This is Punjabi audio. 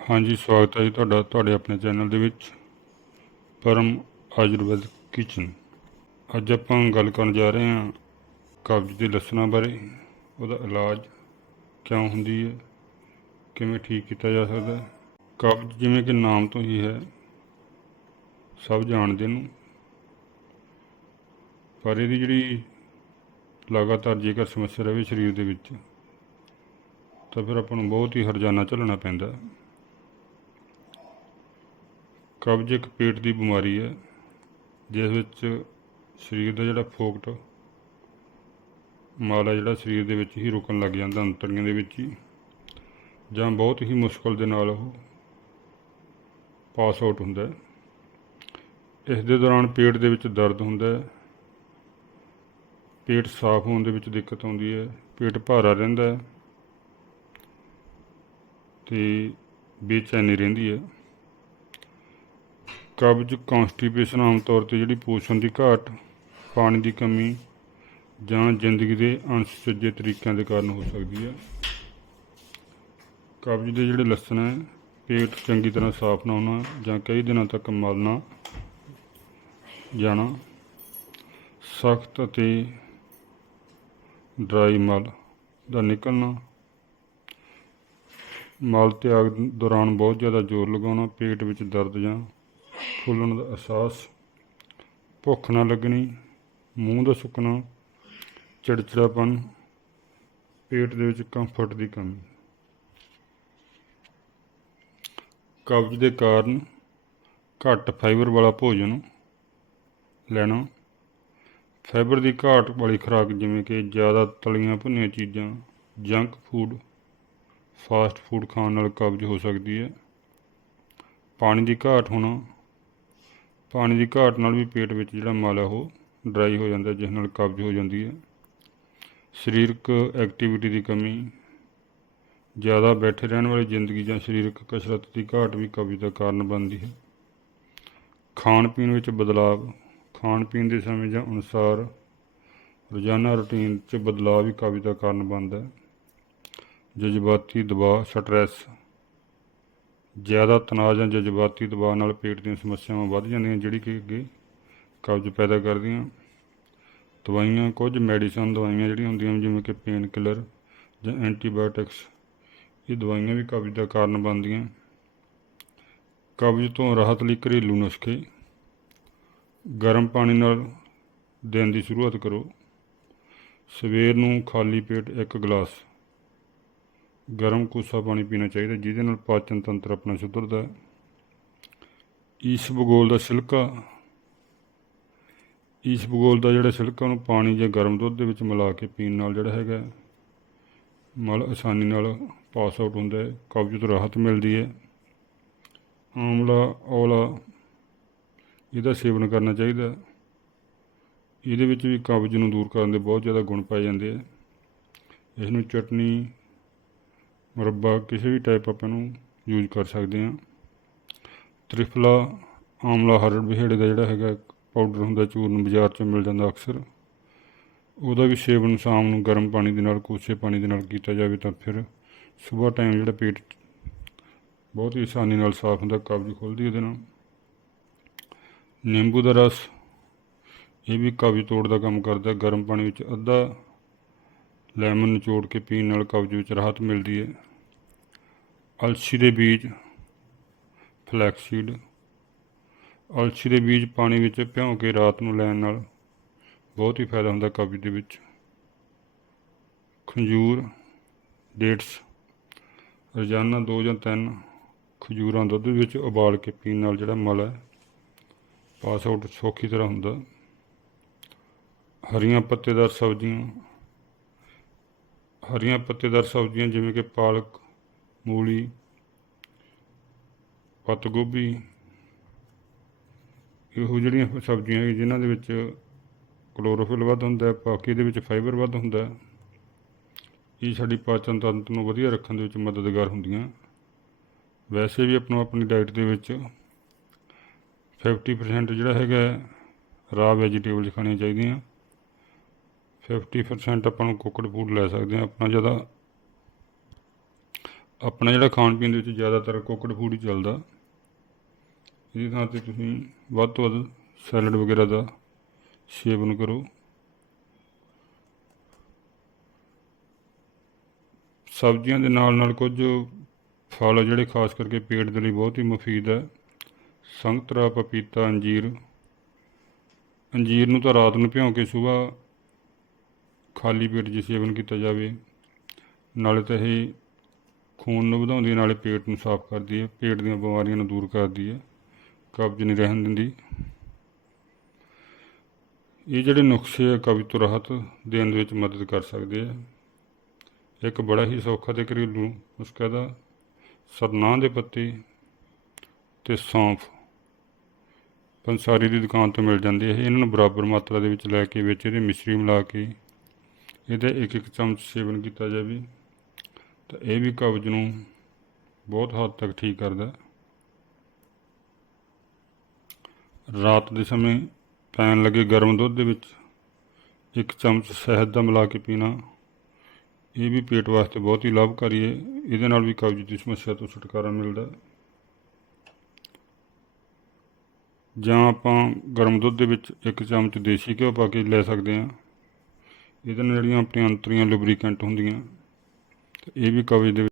ਹਾਂਜੀ, ਸਵਾਗਤ ਹੈ ਜੀ ਤੁਹਾਡਾ, ਤੁਹਾਡੇ ਆਪਣੇ ਚੈਨਲ ਦੇ ਵਿੱਚ, ਪਰਮ ਆਯੁਰਵੈਦ ਕਿਚਨ। ਅੱਜ ਆਪਾਂ ਗੱਲ ਕਰਨ ਜਾ ਰਹੇ ਹਾਂ ਕਬਜ਼ ਦੇ ਲੱਛਣਾਂ ਬਾਰੇ, ਉਹਦਾ ਇਲਾਜ ਕਿਉਂ ਹੁੰਦੀ ਹੈ, ਕਿਵੇਂ ਠੀਕ ਕੀਤਾ ਜਾ ਸਕਦਾ ਹੈ। ਕਬਜ਼ ਜਿਵੇਂ ਕਿ ਨਾਮ ਤੋਂ ਹੀ ਹੈ, ਸਭ ਜਾਣਦੇ ਨੂੰ। ਪਰ ਇਹਦੀ ਜਿਹੜੀ ਲਗਾਤਾਰ ਜੇਕਰ ਸਮੱਸਿਆ ਰਹੇ ਸਰੀਰ ਦੇ ਵਿੱਚ, ਤਾਂ ਫਿਰ ਆਪਾਂ ਨੂੰ ਬਹੁਤ ਹੀ ਹਰਜਾਨਾ ਝੱਲਣਾ ਪੈਂਦਾ ਹੈ। ਕਬਜ਼ ਇੱਕ ਪੇਟ ਦੀ ਬਿਮਾਰੀ ਹੈ, ਜਿਸ ਵਿੱਚ ਸਰੀਰ ਦਾ ਜਿਹੜਾ ਫੋਕਟ ਮਾਲਾ ਜਿਹੜਾ ਸਰੀਰ ਦੇ ਵਿੱਚ ਹੀ ਰੁਕਣ ਲੱਗ ਜਾਂਦਾ ਅੰਤੜੀਆਂ ਦੇ ਵਿੱਚ ਹੀ, ਜਾਂ ਬਹੁਤ ਹੀ ਮੁਸ਼ਕਲ ਦੇ ਨਾਲ ਉਹ ਪਾਸ ਆਊਟ ਹੁੰਦਾ ਹੈ। ਇਸ ਦੇ ਦੌਰਾਨ ਪੇਟ ਦੇ ਵਿੱਚ ਦਰਦ ਹੁੰਦਾ ਹੈ, ਪੇਟ ਸਾਫ਼ ਹੋਣ ਦੇ ਵਿੱਚ ਦਿੱਕਤ ਆਉਂਦੀ ਹੈ, ਪੇਟ ਭਾਰਾ ਰਹਿੰਦਾ ਹੈ ਤੇ ਬੇਚੈਨੀ ਰਹਿੰਦੀ ਹੈ। ਕਬਜ਼ ਕਨਸਟੀਪੇਸ਼ਨ ਆਮ ਤੌਰ ਤੇ ਜਿਹੜੀ ਪੋਸ਼ਣ ਦੀ ਘਾਟ, ਪਾਣੀ ਦੀ ਕਮੀ ਜਾਂ ਜ਼ਿੰਦਗੀ ਦੇ ਅਣਸੁਚੱਜੇ ਤਰੀਕਿਆਂ ਦੇ ਕਾਰਨ ਹੋ ਸਕਦੀ ਹੈ। ਕਬਜ਼ ਦੇ ਜਿਹੜੇ ਲੱਛਣ ਹੈ, ਪੇਟ ਚੰਗੀ ਤਰ੍ਹਾਂ ਸਾਫ਼ ਨਾ ਹੋਣਾ ਜਾਂ ਕਈ ਦਿਨਾਂ ਤੱਕ ਮਲ ਨਾ ਜਾਣਾ, ਸਖਤ ਅਤੇ ਡਰਾਈ ਮਲ ਦਾ ਨਿਕਲਣਾ, ਮਲ ਤਿਆਗ ਦੌਰਾਨ ਬਹੁਤ ਜ਼ਿਆਦਾ ਜ਼ੋਰ ਲਗਾਉਣਾ, ਪੇਟ ਵਿੱਚ ਦਰਦ ਜਾਂ ਫੁੱਲਣ ਦਾ ਅਹਿਸਾਸ, ਭੁੱਖ ਨਾ ਲੱਗਣੀ, ਮੂੰਹ ਦਾ ਸੁੱਕਣਾ, ਚਿੜਚਿੜਾਪਨ, ਪੇਟ ਦੇ ਵਿੱਚ ਕੰਫਰਟ ਦੀ ਕਮੀ। ਕਬਜ਼ ਦੇ ਕਾਰਨ ਘੱਟ ਫਾਈਬਰ ਵਾਲਾ ਭੋਜਨ ਲੈਣਾ ਫਾਈਬਰ ਦੀ ਘਾਟ ਵਾਲੀ ਖੁਰਾਕ ਜਿਵੇਂ ਕਿ ਜ਼ਿਆਦਾ ਤਲੀਆਂ ਭੁੰਨੀਆਂ ਚੀਜ਼ਾਂ ਜੰਕ ਫੂਡ ਫਾਸਟ ਫੂਡ ਖਾਣ ਨਾਲ ਕਬਜ਼ ਹੋ ਸਕਦੀ ਹੈ। ਪਾਣੀ ਦੀ ਘਾਟ ਹੋਣਾ ਪਾਣੀ ਦੀ ਘਾਟ ਨਾਲ ਵੀ ਪੇਟ ਵਿੱਚ ਜਿਹੜਾ ਮਲ ਹੈ ਉਹ ਡਰਾਈ ਹੋ ਜਾਂਦਾ, ਜਿਸ ਨਾਲ ਕਬਜ਼ ਹੋ ਜਾਂਦੀ ਹੈ। ਸਰੀਰਕ ਐਕਟੀਵਿਟੀ ਦੀ ਕਮੀ, ਜ਼ਿਆਦਾ ਬੈਠੇ ਰਹਿਣ ਵਾਲੀ ਜ਼ਿੰਦਗੀ ਜਾਂ ਸਰੀਰਕ ਕਸਰਤ ਦੀ ਘਾਟ ਵੀ ਕਬਜ਼ ਦਾ ਕਾਰਨ ਬਣਦੀ ਹੈ। ਖਾਣ ਪੀਣ ਵਿੱਚ ਬਦਲਾਵ, ਖਾਣ ਪੀਣ ਦੇ ਸਮੇਂ ਜਾਂ ਅਨੁਸਾਰ ਰੋਜ਼ਾਨਾ ਰੁਟੀਨ 'ਚ ਬਦਲਾਅ ਵੀ ਕਬਜ਼ ਦਾ ਕਾਰਨ ਬਣਦਾ ਹੈ। ਜਜ਼ਬਾਤੀ ਦਬਾਅ ਸਟ੍ਰੈਸ ਜ਼ਿਆਦਾ ਤਣਾਅ ਜਾਂ ਜਜ਼ਬਾਤੀ ਦਬਾਅ ਨਾਲ ਪੇਟ ਦੀਆਂ ਸਮੱਸਿਆਵਾਂ ਵੱਧ ਜਾਂਦੀਆਂ, ਜਿਹੜੀ ਕਿ ਅੱਗੇ ਕਬਜ਼ ਪੈਦਾ ਕਰਦੀਆਂ। ਦਵਾਈਆਂ, ਕੁਝ ਮੈਡੀਸਨ ਦਵਾਈਆਂ ਜਿਹੜੀਆਂ ਹੁੰਦੀਆਂ, ਜਿਵੇਂ ਕਿ ਪੇਨ ਕਿਲਰ ਜਾਂ ਐਂਟੀਬਾਇਓਟਿਕਸ, ਇਹ ਦਵਾਈਆਂ ਵੀ ਕਬਜ਼ ਦਾ ਕਾਰਨ ਬਣਦੀਆਂ। ਕਬਜ਼ ਤੋਂ ਰਾਹਤ ਲਈ ਘਰੇਲੂ ਨੁਸਖੇ, ਗਰਮ ਪਾਣੀ ਨਾਲ ਦਿਨ ਦੀ ਸ਼ੁਰੂਆਤ ਕਰੋ। ਸਵੇਰ ਨੂੰ ਖਾਲੀ ਪੇਟ ਇੱਕ ਗਲਾਸ ਗਰਮ ਕੋਸਾ ਪਾਣੀ ਪੀਣਾ ਚਾਹੀਦਾ, ਜਿਹਦੇ ਨਾਲ ਪਾਚਨ ਤੰਤਰ ਆਪਣਾ ਸੁਧਰਦਾ ਹੈ। ਈਸ ਬਗੋਲ ਦਾ ਛਿਲਕਾ ਈਸ ਬਗੋਲ ਦਾ ਜਿਹੜਾ ਛਿਲਕਾ, ਉਹਨੂੰ ਪਾਣੀ ਜਾਂ ਗਰਮ ਦੁੱਧ ਦੇ ਵਿੱਚ ਮਿਲਾ ਕੇ ਪੀਣ ਨਾਲ ਜਿਹੜਾ ਹੈਗਾ, ਮਲ ਆਸਾਨੀ ਨਾਲ ਪਾਸ ਆਊਟ ਹੁੰਦਾ ਹੈ, ਕਬਜ਼ ਤੋਂ ਰਾਹਤ ਮਿਲਦੀ ਹੈ। ਆਮਲਾ ਔਲਾ, ਇਹਦਾ ਸੇਵਨ ਕਰਨਾ ਚਾਹੀਦਾ ਇਹਦੇ ਵਿੱਚ ਵੀ ਕਬਜ਼ ਨੂੰ ਦੂਰ ਕਰਨ ਦੇ ਬਹੁਤ ਜ਼ਿਆਦਾ ਗੁਣ ਪਾਏ ਜਾਂਦੇ ਆ ਇਸ ਨੂੰ ਚਟਨੀ ਮੁਰੱਬਾ ਕਿਸੇ ਵੀ ਟਾਈਪ ਆਪਾਂ ਨੂੰ ਯੂਜ਼ ਕਰ ਸਕਦੇ ਹਾਂ। ਤ੍ਰਿਫਲਾ, ਆਮਲਾ ਹਰੜ ਬਿਹੜੇ ਦਾ ਜਿਹੜਾ ਹੈਗਾ ਪਾਊਡਰ ਹੁੰਦਾ, ਚੂਰਨ ਬਾਜ਼ਾਰ 'ਚ ਮਿਲ ਜਾਂਦਾ ਅਕਸਰ। ਉਹਦਾ ਵੀ ਸੇਵਨ ਸ਼ਾਮ ਨੂੰ ਗਰਮ ਪਾਣੀ ਦੇ ਨਾਲ, ਕੋਸੇ ਪਾਣੀ ਦੇ ਨਾਲ ਕੀਤਾ ਜਾਵੇ ਤਾਂ ਫਿਰ ਸਵੇਰ ਟਾਈਮ ਜਿਹੜਾ ਪੇਟ ਬਹੁਤ ਹੀ ਆਸਾਨੀ ਨਾਲ ਸਾਫ਼ ਹੁੰਦਾ, ਕਬਜ਼ ਖੁੱਲਦੀ ਉਹਦੇ ਨਾਲ। ਨਿੰਬੂ ਦਾ ਰਸ, ਇਹ ਵੀ ਕਬਜ਼ ਤੋੜ ਦਾ ਕੰਮ ਕਰਦਾ, ਗਰਮ ਪਾਣੀ ਵਿੱਚ ਅੱਧਾ ਲੈਮਨ ਨਿਚੋੜ ਕੇ ਪੀਣ ਨਾਲ ਕਬਜ਼ ਵਿੱਚ ਰਾਹਤ ਮਿਲਦੀ ਹੈ। ਅਲਸੀ ਦੇ ਬੀਜ ਫਲੈਕਸੀਡ ਅਲਸੀ ਦੇ ਬੀਜ ਪਾਣੀ ਵਿੱਚ ਭਿਉਂ ਕੇ ਰਾਤ ਨੂੰ ਲੈਣ ਨਾਲ ਬਹੁਤ ਹੀ ਫਾਇਦਾ ਹੁੰਦਾ ਕਬਜ਼ ਦੇ ਵਿੱਚ। ਖੰਜੂਰ, ਡੇਟਸ, ਰੋਜ਼ਾਨਾ ਦੋ ਜਾਂ ਤਿੰਨ ਖਜੂਰਾਂ ਦੁੱਧ ਵਿੱਚ ਉਬਾਲ ਕੇ ਪੀਣ ਨਾਲ ਜਿਹੜਾ ਮਲ ਹੈ, ਪਾਸ ਆਊਟ ਸੌਖੀ ਤਰ੍ਹਾਂ ਹੁੰਦਾ। ਹਰੀਆਂ ਪੱਤੇਦਾਰ ਸਬਜ਼ੀਆਂ ਹਰੀਆਂ ਪੱਤੇਦਾਰ ਸਬਜ਼ੀਆਂ ਜਿਵੇਂ ਕਿ ਪਾਲਕ, ਮੂਲੀ, ਪੱਤ ਗੋਭੀ, ਇਹੋ ਜਿਹੜੀਆਂ ਸਬਜ਼ੀਆਂ ਹੈ ਜਿਨ੍ਹਾਂ ਦੇ ਵਿੱਚ ਕਲੋਰੋਫਿਲ ਵੱਧ ਹੁੰਦਾ ਹੈ, ਬਾਕੀ ਦੇ ਵਿੱਚ ਫਾਈਬਰ ਵੱਧ ਹੁੰਦਾ ਹੈ। ਇਹ ਸਾਡੀ ਪਾਚਨ ਤੰਤਰ ਨੂੰ ਵਧੀਆ ਰੱਖਣ ਦੇ ਵਿੱਚ ਮਦਦਗਾਰ ਹੁੰਦੀਆਂ। ਵੈਸੇ ਵੀ ਆਪਾਂ ਨੂੰ ਆਪਣੀ ਡਾਈਟ ਦੇ ਵਿੱਚ 50% ਜਿਹੜਾ ਹੈਗਾ ਰਾਹ ਵੈਜੀਟੇਬਲਸ ਖਾਣੀਆਂ ਚਾਹੀਦੀਆਂ। 50% ਆਪਾਂ ਨੂੰ ਕੁੱਕਡ ਫੂਡ ਲੈ ਸਕਦੇ ਹਾਂ। ਆਪਣਾ ਜ਼ਿਆਦਾ ਆਪਣਾ ਜਿਹੜਾ ਖਾਣ ਪੀਣ ਦੇ ਵਿੱਚ ਜ਼ਿਆਦਾਤਰ ਕੁੱਕੜ ਫੂਡ ਹੀ ਚੱਲਦਾ। ਇਹਦੀ ਥਾਂ ਤੇ ਤੁਸੀਂ ਵੱਧ ਤੋਂ ਵੱਧ ਸੈਲਡ ਵਗੈਰਾ ਦਾ ਸੇਵਨ ਕਰੋ। ਸਬਜ਼ੀਆਂ ਦੇ ਨਾਲ ਨਾਲ ਕੁਝ ਫਲ ਜਿਹੜੇ ਖਾਸ ਕਰਕੇ ਪੇਟ ਦੇ ਲਈ ਬਹੁਤ ਹੀ ਮੁਫੀਦ ਹੈ। ਸੰਗਤਰਾ ਪਪੀਤਾ, ਅੰਜੀਰ। ਅੰਜੀਰ ਨੂੰ ਤਾਂ ਰਾਤ ਨੂੰ ਭਿਉਂ ਕੇ ਸਵੇਰ ਖਾਲੀ ਪੇਟ ਜੇ ਸੇਵਨ ਕੀਤਾ ਜਾਵੇ, ਨਾਲੇ ਤਾਂ ਇਹ ਖੂਨ ਨੂੰ ਵਧਾਉਂਦੀ ਹੈ, ਨਾਲੇ ਪੇਟ ਨੂੰ ਸਾਫ਼ ਕਰਦੀ ਹੈ, ਪੇਟ ਦੀਆਂ ਬਿਮਾਰੀਆਂ ਨੂੰ ਦੂਰ ਕਰਦੀ ਹੈ, ਕਬਜ਼ ਨਹੀਂ ਰਹਿਣ ਦਿੰਦੀ। ਇਹ ਜਿਹੜੇ ਨੁਸਖੇ ਆ ਕਬਜ਼ ਤੋਂ ਰਾਹਤ ਦੇਣ ਦੇ ਵਿੱਚ ਮਦਦ ਕਰ ਸਕਦੇ ਆ ਇੱਕ ਬੜਾ ਹੀ ਸੌਖਾ ਤੇ ਘਰੇਲੂ ਨੁਸਖਾ ਦਾ ਸਰਨਾਹ ਦੇ ਪੱਤੇ ਤੇ ਸੌਂਫ ਪੰਸਾਰੀ ਦੀ ਦੁਕਾਨ ਤੋਂ ਮਿਲ ਜਾਂਦੇ ਇਹ ਇਹਨਾਂ ਨੂੰ ਬਰਾਬਰ ਮਾਤਰਾ ਦੇ ਵਿੱਚ ਲੈ ਕੇ, ਵਿੱਚ ਇਹਦੇ ਮਿਸ਼ਰੀ ਮਿਲਾ ਕੇ ਇਹਦਾ ਇੱਕ ਇੱਕ ਚਮਚ ਸੇਵਨ ਕੀਤਾ ਜਾਵੇ ਤਾਂ ਇਹ ਵੀ ਕਬਜ਼ ਨੂੰ ਬਹੁਤ ਹੱਦ ਤੱਕ ਠੀਕ ਕਰਦਾ ਰਾਤ ਦੇ ਸਮੇਂ ਪੈਣ ਲੱਗੇ ਗਰਮ ਦੁੱਧ ਦੇ ਵਿੱਚ ਇੱਕ ਚਮਚ ਸ਼ਹਿਦ ਦਾ ਮਿਲਾ ਕੇ ਪੀਣਾ, ਇਹ ਵੀ ਪੇਟ ਵਾਸਤੇ ਬਹੁਤ ਹੀ ਲਾਭਕਾਰੀ ਹੈ। ਇਹਦੇ ਨਾਲ ਵੀ ਕਬਜ਼ ਦੀ ਸਮੱਸਿਆ ਤੋਂ ਛੁਟਕਾਰਾ ਮਿਲਦਾ ਹੈ। ਜਾਂ ਆਪਾਂ ਗਰਮ ਦੁੱਧ ਦੇ ਵਿੱਚ ਇੱਕ ਚਮਚ ਦੇਸੀ ਘਿਓ ਪਾ ਕੇ ਲੈ ਸਕਦੇ ਹਾਂ। ਇਹਦੇ ਨਾਲ ਜਿਹੜੀਆਂ ਆਪਣੀਆਂ ਅੰਤਰੀਆਂ ਲੁਬਰੀਕੈਂਟ ਹੁੰਦੀਆਂ ਇਹ ਵੀ ਕਵਜ ਦੇ